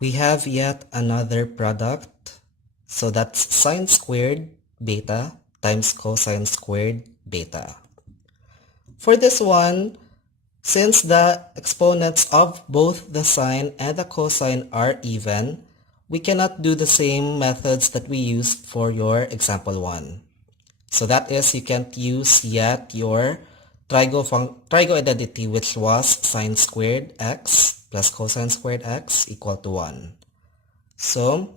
We have yet another product. So that's sine squared beta times cosine squared beta. For this one, since the exponents of both the sine and the cosine are even, we cannot do the same methods that we used for your example 1. So that is, you can't use yet your trigo identity, which was sine squared x plus cosine squared x equal to 1. So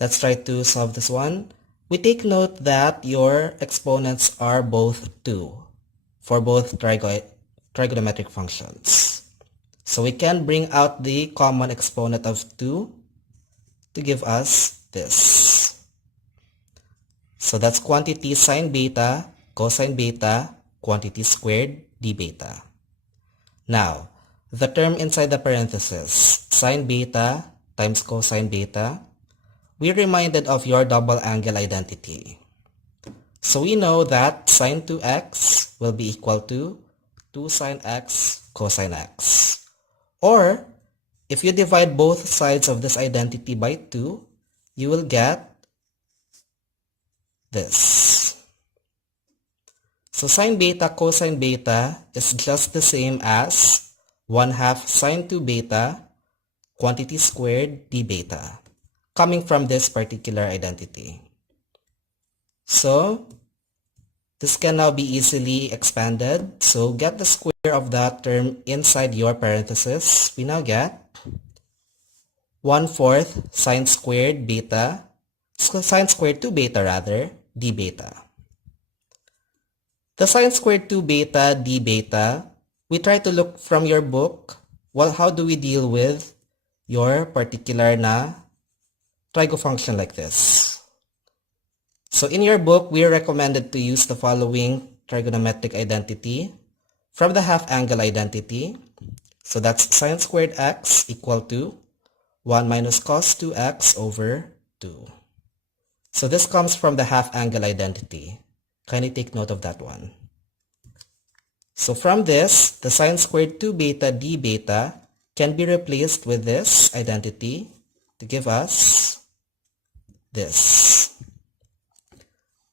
let's try to solve this one. We take note that your exponents are both 2 for both trigonometric functions. So we can bring out the common exponent of 2 to give us this. So that's quantity sine beta, cosine beta, quantity squared d beta. Now, the term inside the parenthesis, sine beta times cosine beta, we're reminded of your double angle identity. So we know that sine 2x will be equal to 2 sine x cosine x. Or, if you divide both sides of this identity by 2, you will get this. So sine beta cosine beta is just the same as 1/2 sine 2 beta quantity squared d beta, coming from this particular identity. So this can now be easily expanded. So get the square of that term inside your parenthesis. We now get 1/4 sine squared beta, sine squared 2 beta rather, d beta. The sine squared 2 beta d beta, we try to look from your book, well, how do we deal with your particular na trigo function like this? So in your book, we are recommended to use the following trigonometric identity from the half angle identity. So that's sine squared x equal to 1 minus cos 2x over 2. So this comes from the half angle identity. Kindly take note of that one. So from this, the sine squared 2 beta d beta can be replaced with this identity to give us this.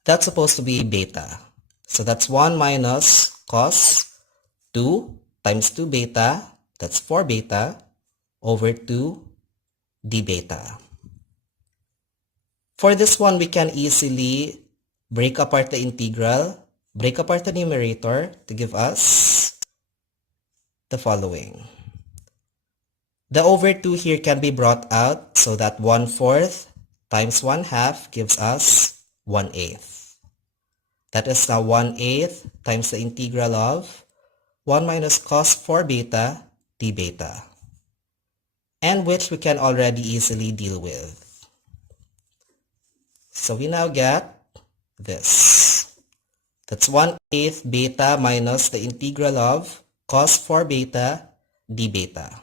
That's supposed to be beta. So that's 1 minus cos 2 times 2 beta, that's 4 beta, over 2 d beta. For this one, we can easily break apart the integral, break apart the numerator to give us the following. The over 2 here can be brought out so that 1/4 times 1/2 gives us 1/8. That is now 1/8 times the integral of 1 minus cos 4 beta d beta, and which we can already easily deal with. So we now get this. That's 1/8 beta minus the integral of cos 4 beta d beta.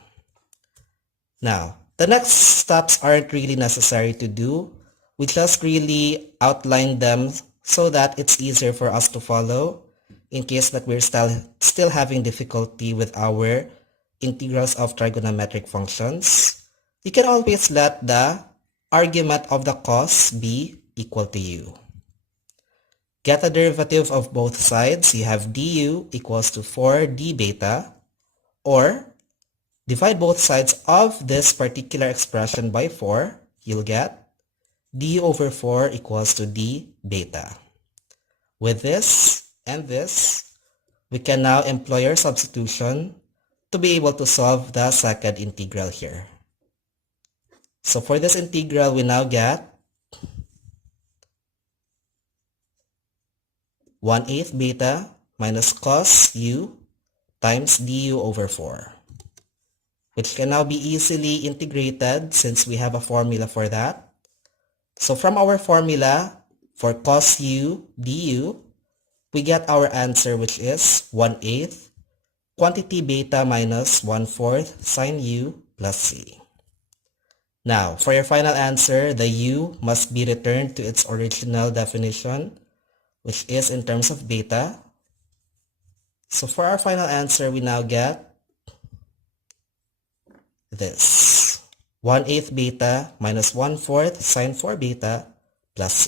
Now, the next steps aren't really necessary to do. We just really outline them so that it's easier for us to follow in case that we're still having difficulty with our integrals of trigonometric functions. You can always let the argument of the cos be equal to u. Get the derivative of both sides. You have du equals to 4 d beta, or divide both sides of this particular expression by 4. You'll get d over 4 equals to d beta. With this and this, we can now employ our substitution to be able to solve the second integral here. So for this integral, we now get 1/8 beta minus cos u times du over 4, which can now be easily integrated since we have a formula for that. So from our formula for cos u du, we get our answer, which is 1/8 quantity beta minus 1/4 sine u plus c. Now, for your final answer, the u must be returned to its original definition, which is in terms of beta. So for our final answer, we now get this, 1/8 beta minus 1/4 sine 4 beta plus c.